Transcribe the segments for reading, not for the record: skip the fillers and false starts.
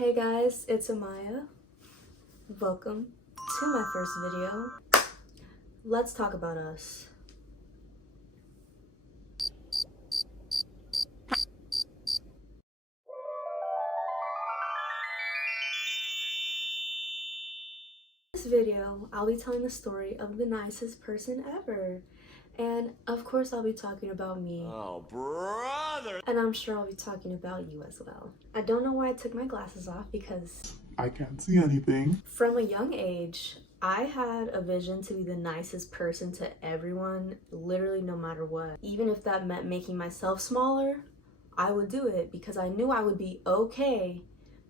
Hey guys, it's Amaya. Welcome to my first video. Let's talk about us. In this video, I'll be telling the story of the nicest person ever. And of course, I'll be talking about me. Oh, brother! And I'm sure I'll be talking about you as well. I don't know why I took my glasses off because I can't see anything. from a young age, I had a vision to be the nicest person to everyone, literally no matter what. Even if that meant making myself smaller, I would do it because I knew I would be okay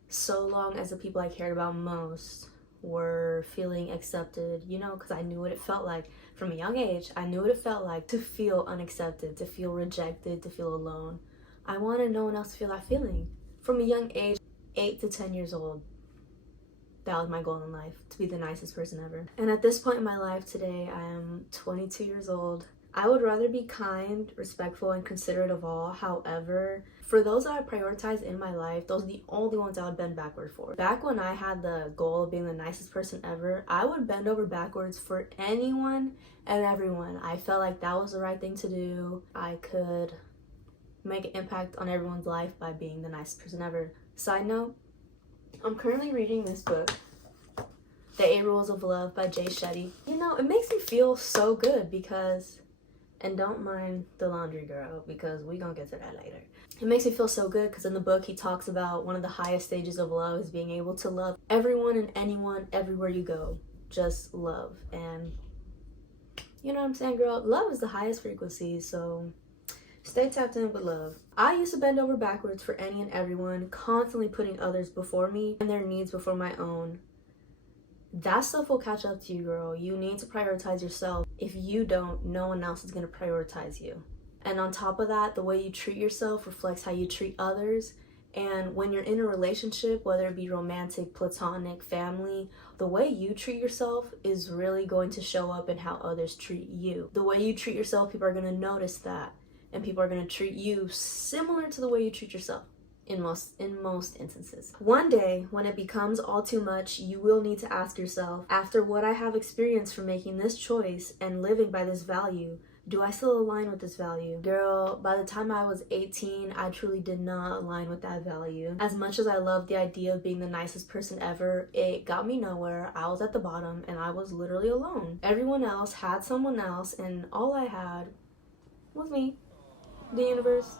so long as the people I cared about most were feeling accepted, because I knew what it felt like. From a young age, I knew what it felt like to feel unaccepted, to feel rejected, to feel alone. I wanted no one else to feel that feeling. From a young age, 8 to 10 years old, that was my goal in life, to be the nicest person ever. And at this point in my life today, I am 22 years old. I would rather be kind, respectful, and considerate of all. However, for those that I prioritize in my life, those are the only ones I would bend backward for. Back when I had the goal of being the nicest person ever, I would bend over backwards for anyone and everyone. I felt like that was the right thing to do. I could make an impact on everyone's life by being the nicest person ever. Side note, I'm currently reading this book, The 8 Rules of Love by Jay Shetty. It makes me feel so good because, and don't mind the laundry girl because we gonna get to that later. It makes me feel so good because in the book he talks about one of the highest stages of love is being able to love everyone and anyone everywhere you go. Just love. And you know what I'm saying, girl? Love is the highest frequency, so stay tapped in with love. I used to bend over backwards for any and everyone, constantly putting others before me and their needs before my own. That stuff will catch up to you, girl. You need to prioritize yourself. If you don't, no one else is going to prioritize you. And on top of that, the way you treat yourself reflects how you treat others. And when you're in a relationship, whether it be romantic, platonic, family, the way you treat yourself is really going to show up in how others treat you. The way you treat yourself, people are going to notice that. And people are going to treat you similar to the way you treat yourself in most instances. One day, when it becomes all too much, you will need to ask yourself, after what I have experienced from making this choice and living by this value, do I still align with this value? Girl, by the time I was 18, I truly did not align with that value. As much as I loved the idea of being the nicest person ever, it got me nowhere. I was at the bottom and I was literally alone. Everyone else had someone else and all I had was me. The universe,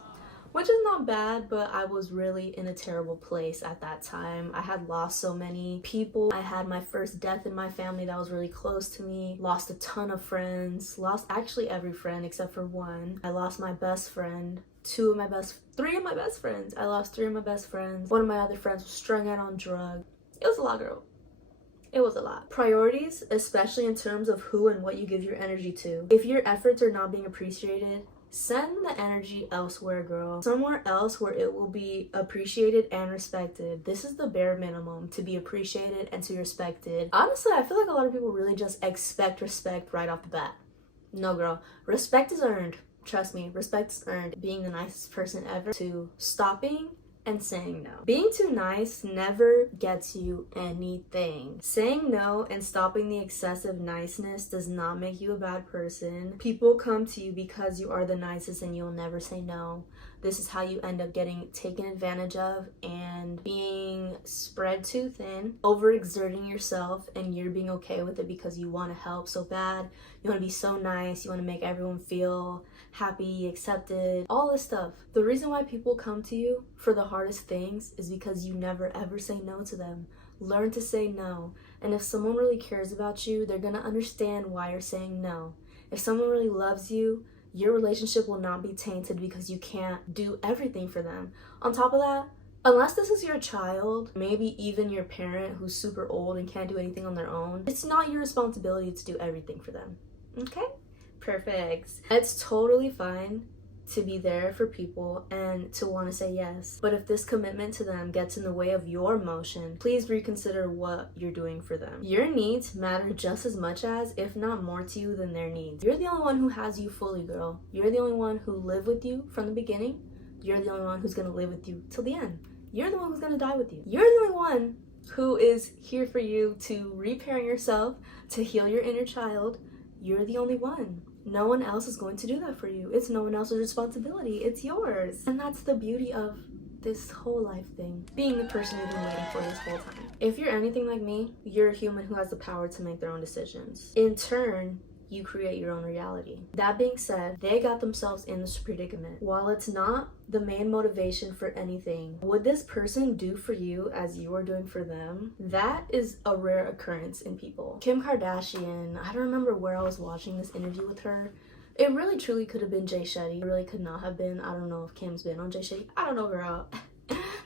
which is not bad, but I was really in a terrible place at that time. I had lost so many people. I had my first death in my family that was really close to me, lost a ton of friends, lost actually every friend except for one. I lost my best friend, three of my best friends. I lost 3 of my best friends. One of my other friends was strung out on drugs. It was a lot, girl. It was a lot. Priorities, especially in terms of who and what you give your energy to. If your efforts are not being appreciated, send the energy elsewhere, girl. Somewhere else where it will be appreciated and respected. This is the bare minimum, to be appreciated and to be respected. Honestly, I feel like a lot of people really just expect respect right off the bat. No, girl. Respect is earned. Trust me, respect is earned. Being the nicest person ever to stopping and saying no. Being too nice never gets you anything. Saying no and stopping the excessive niceness does not make you a bad person. People come to you because you are the nicest and you'll never say no. This is how you end up getting taken advantage of and being spread too thin, overexerting yourself, and you're being okay with it because you want to help so bad. You want to be so nice. You want to make everyone feel happy, accepted, all this stuff. The reason why people come to you for the hardest things is because you never ever say no to them. Learn to say no. And if someone really cares about you, they're going to understand why you're saying no. If someone really loves you, your relationship will not be tainted because you can't do everything for them. On top of that, unless this is your child, maybe even your parent who's super old and can't do anything on their own, it's not your responsibility to do everything for them. Okay? Perfect. It's totally fine to be there for people and to want to say yes. But if this commitment to them gets in the way of your motion, please reconsider what you're doing for them. Your needs matter just as much as, if not more to you than their needs. You're the only one who has you fully, girl. You're the only one who lived with you from the beginning. You're the only one who's going to live with you till the end. you're the one who's gonna die with you. You're the only one who is here for you to reparent yourself, to heal your inner child. You're the only one. No one else is going to do that for you. It's no one else's responsibility. It's yours. And that's the beauty of this whole life thing. Being the person you've been waiting for this whole time. If you're anything like me, you're a human who has the power to make their own decisions. In turn, you create your own reality. That being said, they got themselves in this predicament. While it's not the main motivation for anything, would this person do for you as you are doing for them? That is a rare occurrence in people. Kim Kardashian, I don't remember where I was watching this interview with her. It really truly could have been Jay Shetty. It really could not have been. I don't know if Kim's been on Jay Shetty. I don't know, girl.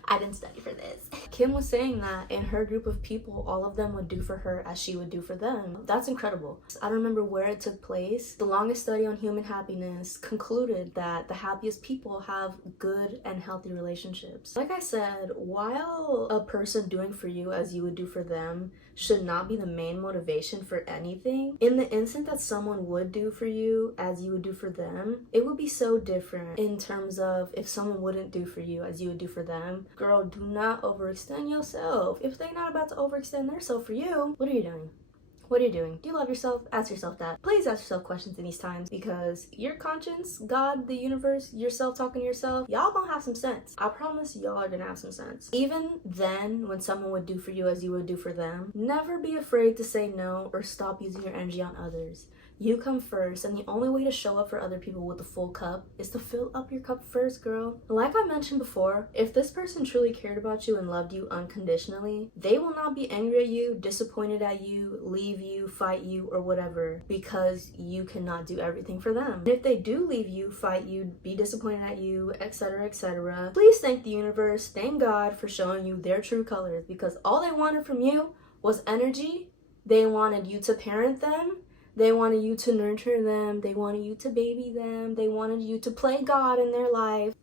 I didn't study for this. Kim was saying that in her group of people, all of them would do for her as she would do for them. That's incredible. I don't remember where it took place. The longest study on human happiness concluded that the happiest people have good and healthy relationships. Like I said, while a person doing for you as you would do for them should not be the main motivation for anything, in the instant that someone would do for you as you would do for them, it would be so different in terms of if someone wouldn't do for you as you would do for them. Girl, do not overextend yourself. If they're not about to overextend themselves for you, what are you doing? What are you doing? Do you love yourself? Ask yourself that. Please ask yourself questions in these times, because your conscience, God, the universe, yourself talking to yourself, y'all gonna have some sense. I promise y'all are gonna have some sense. Even then, when someone would do for you as you would do for them, never be afraid to say no or stop using your energy on others. You come first, and the only way to show up for other people with a full cup is to fill up your cup first, girl. Like I mentioned before, if this person truly cared about you and loved you unconditionally, they will not be angry at you, disappointed at you, leave you, fight you, or whatever, because you cannot do everything for them. And if they do leave you, fight you, be disappointed at you, etc., etc., please thank the universe, thank God for showing you their true colors, because all they wanted from you was energy. They wanted you to parent them. They wanted you to nurture them. They wanted you to baby them. They wanted you to play God in their life.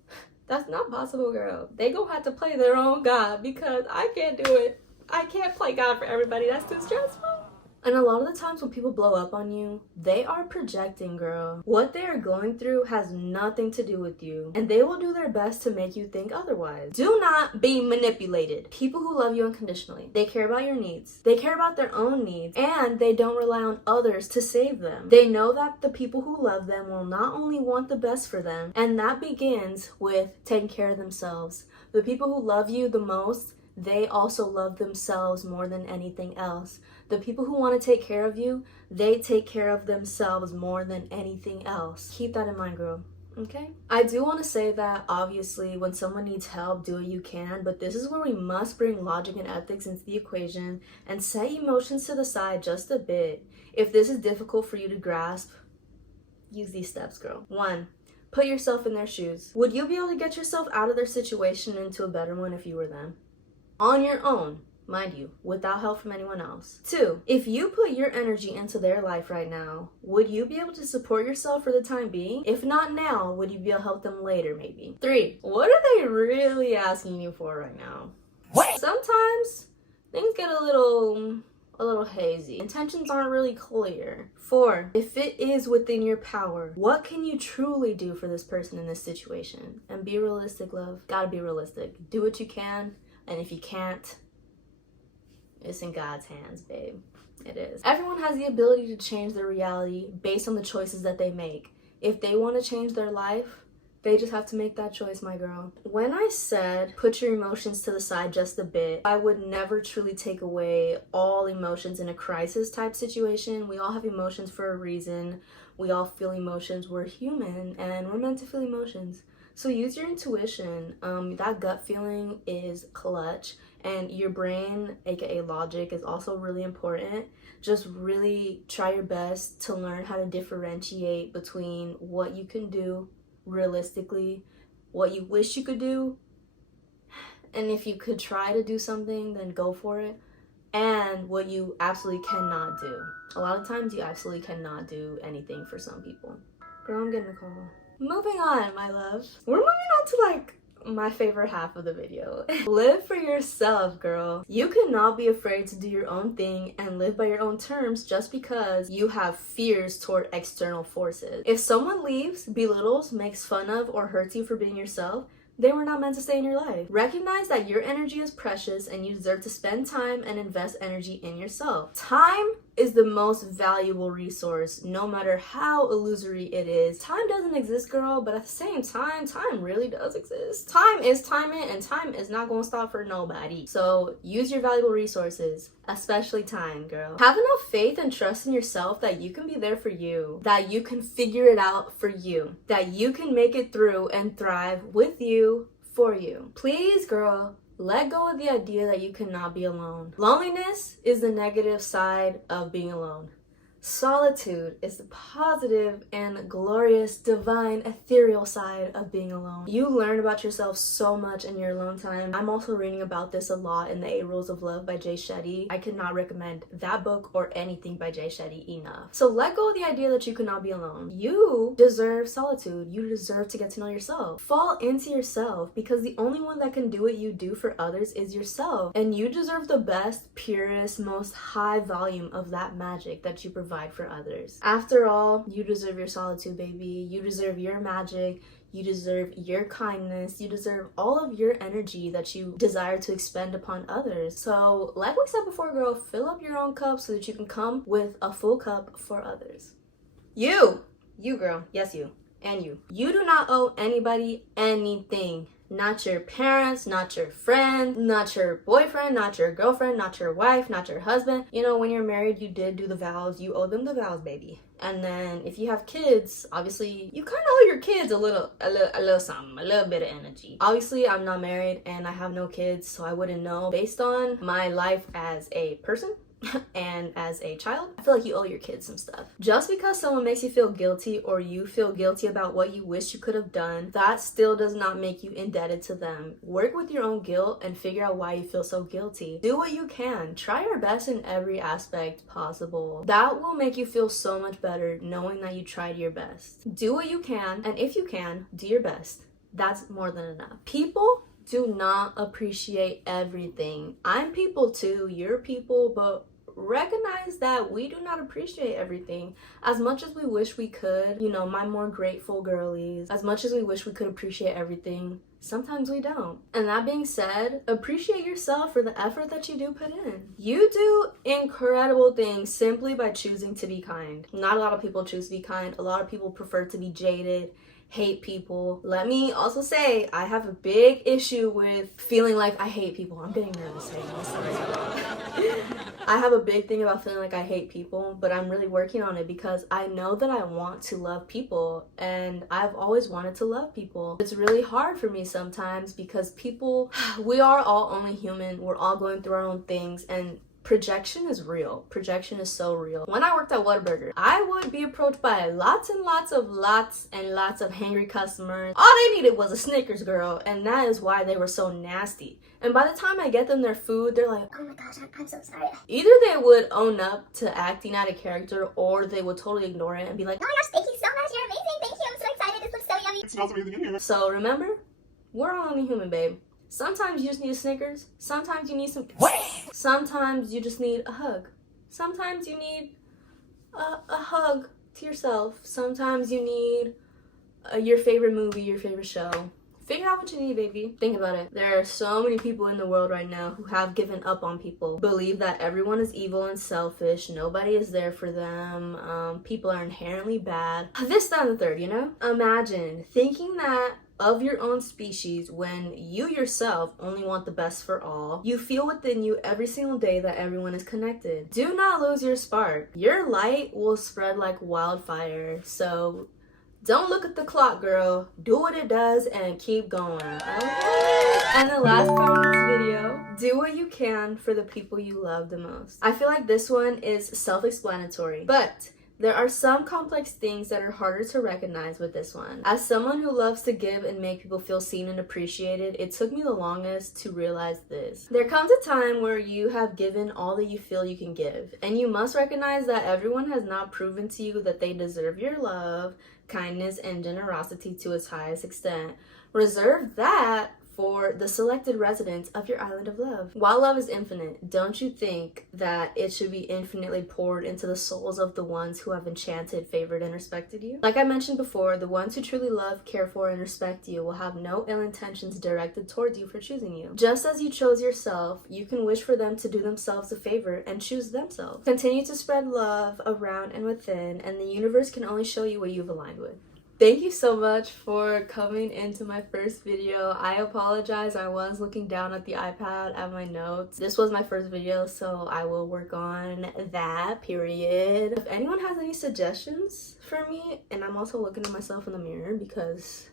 That's not possible, girl. They gonna have to play their own God, because I can't do it. I can't play God for everybody. That's too stressful. And a lot of the times when people blow up on you, they are projecting, girl. What they are going through has nothing to do with you, and they will do their best to make you think otherwise. Do not be manipulated. People who love you unconditionally, they care about your needs. They care about their own needs, and they don't rely on others to save them. They know that the people who love them will not only want the best for them, and that begins with taking care of themselves. The people who love you the most, they also love themselves more than anything else. The people who want to take care of you, they take care of themselves more than anything else. Keep that in mind, girl. Okay? I do want to say that obviously when someone needs help, do what you can, but this is where we must bring logic and ethics into the equation and set emotions to the side just a bit. If this is difficult for you to grasp, use these steps, girl. 1. Put yourself in their shoes. Would you be able to get yourself out of their situation into a better one if you were them? On your own, mind you, without help from anyone else. 2, if you put your energy into their life right now, would you be able to support yourself for the time being? If not now, would you be able to help them later maybe? 3, what are they really asking you for right now? What? Sometimes things get a little hazy. Intentions aren't really clear. 4, if it is within your power, what can you truly do for this person in this situation? And be realistic, love. Gotta be realistic. Do what you can. And if you can't, it's in God's hands, babe. It is. Everyone has the ability to change their reality based on the choices that they make. If they want to change their life, they just have to make that choice, my girl. When I said put your emotions to the side just a bit, I would never truly take away all emotions in a crisis type situation. We all have emotions for a reason. We all feel emotions. We're human and we're meant to feel emotions. So use your intuition. That gut feeling is clutch, and your brain, aka logic, is also really important. Just really try your best to learn how to differentiate between what you can do realistically, what you wish you could do, and if you could try to do something, then go for it, and what you absolutely cannot do. A lot of times you absolutely cannot do anything for some people. Girl, I'm getting a call. Moving on, my love. We're moving on to like my favorite half of the video. Live for yourself, girl. You cannot be afraid to do your own thing and live by your own terms just because you have fears toward external forces. If someone leaves, belittles, makes fun of, or hurts you for being yourself, they were not meant to stay in your life. Recognize that your energy is precious and you deserve to spend time and invest energy in yourself. Time is the most valuable resource, no matter how illusory it is. Time doesn't exist, girl, but at the same time, time really does exist. Time is timing, and time is not gonna stop for nobody. So use your valuable resources, especially time, girl. Have enough faith and trust in yourself that you can be there for you, that you can figure it out for you, that you can make it through and thrive with you, for you. Please, girl, let go of the idea that you cannot be alone. Loneliness is the negative side of being alone. Solitude is the positive and glorious, divine, ethereal side of being alone. You learn about yourself so much in your alone time. I'm also reading about this a lot in the 8 Rules of Love by Jay Shetty. I could not recommend that book or anything by Jay Shetty enough. So let go of the idea that you cannot be alone. You deserve solitude. You deserve to get to know yourself. Fall into yourself, because the only one that can do what you do for others is yourself. And you deserve the best, purest, most high volume of that magic that you provide for others. After all, you deserve your solitude, baby. You deserve your magic. You deserve your kindness. You deserve all of your energy that you desire to expend upon others. So, like we said before, girl, fill up your own cup so that you can come with a full cup for others. You girl, yes you, and you. You do not owe anybody anything. Not your parents, not your friend, not your boyfriend, not your girlfriend, not your wife, not your husband. You know, when you're married, you did do the vows. You owe them the vows, baby. And then if you have kids, obviously you kind of owe your kids a little something, a little bit of energy. Obviously, I'm not married and I have no kids, so I wouldn't know. Based on my life as a person and as a child, I feel like you owe your kids some stuff. Just because someone makes you feel guilty or you feel guilty about what you wish you could have done, that still does not make you indebted to them. Work with your own guilt and figure out why you feel so guilty. Do what you can. Try your best in every aspect possible. That will make you feel so much better knowing that you tried your best. Do what you can, and if you can, do your best. That's more than enough. People do not appreciate everything. I'm people too, you're people, but recognize that we do not appreciate everything as much as we wish we could. You know, my more grateful girlies, as much as we wish we could appreciate everything, sometimes we don't. And that being said, appreciate yourself for the effort that you do put in. You do incredible things simply by choosing to be kind. Not a lot of people choose to be kind. A lot of people prefer to be jaded, hate people. Let me also say, I have a big issue with feeling like I hate people. I'm getting nervous saying this. I have a big thing about feeling like I hate people, but I'm really working on it because I know that I want to love people and I've always wanted to love people. It's really hard for me sometimes because people, we are all only human. We're all going through our own things, and projection is real. Projection is so real. When I worked at Whataburger, I would be approached by lots and lots of hangry customers. All they needed was a Snickers, girl, and that is why they were so nasty. And by the time I get them their food, they're like, oh my gosh, I'm so sorry. Either they would own up to acting out of character, or they would totally ignore it and be like, oh my gosh, thank you so much, you're amazing, thank you, I'm so excited, this looks so yummy. It smells amazing in here. So remember, we're all only human, babe. Sometimes you just need a Snickers. Sometimes you need some... Sometimes you just need a hug. Sometimes you need a hug to yourself. Sometimes you need your favorite movie, your favorite show. Figure out what you need, baby. Think about it. There are so many people in the world right now who have given up on people. Believe that everyone is evil and selfish. Nobody is there for them. People are inherently bad. This, that, and the third, you know? Imagine thinking that of your own species when you yourself only want the best for all. You feel within you every single day that everyone is connected. Do not lose your spark. Your light will spread like wildfire. So don't look at the clock, girl. Do what it does and keep going. Okay? And the last part of this video, do what you can for the people you love the most. I feel like this one is self-explanatory, but there are some complex things that are harder to recognize with this one. As someone who loves to give and make people feel seen and appreciated, it took me the longest to realize this. There comes a time where you have given all that you feel you can give, and you must recognize that everyone has not proven to you that they deserve your love, kindness, and generosity to its highest extent. Reserve that for the selected residents of your island of love. While love is infinite, don't you think that it should be infinitely poured into the souls of the ones who have enchanted, favored, and respected you? Like I mentioned before, the ones who truly love, care for, and respect you will have no ill intentions directed towards you for choosing you. Just as you chose yourself, you can wish for them to do themselves a favor and choose themselves. Continue to spread love around and within, and the universe can only show you what you've aligned with. Thank you so much for coming into my first video. I apologize, I was looking down at the iPad at my notes. This was my first video, so I will work on that, period. If anyone has any suggestions for me, and I'm also looking at myself in the mirror because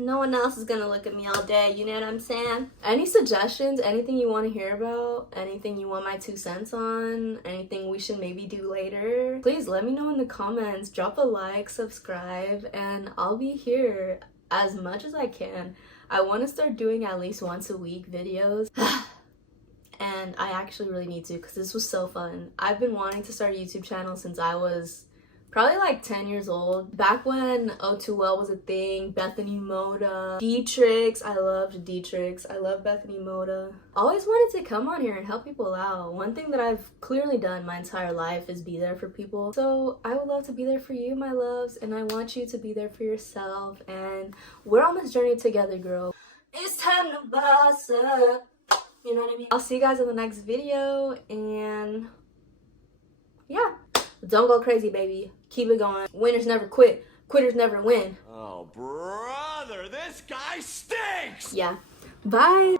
no one else is gonna look at me all day, you know what I'm saying? Any suggestions, anything you want to hear about, anything you want my 2 cents on, anything we should maybe do later, please let me know in the comments. Drop a like, subscribe, and I'll be here as much as I can. I want to start doing at least once a week videos. And I actually really need to, because this was so fun. I've been wanting to start a YouTube channel since I was probably like 10 years old. Back when O2L was a thing, Bethany Moda, Dietrix. I loved Dietrix. I love Bethany Moda. Always wanted to come on here and help people out. One thing that I've clearly done my entire life is be there for people. So I would love to be there for you, my loves, and I want you to be there for yourself. And we're on this journey together, girl. It's time to boss up. You know what I mean? I'll see you guys in the next video, and yeah. Don't go crazy, baby. Keep it going. Winners never quit. Quitters never win. Oh, brother, this guy stinks! Yeah. Bye.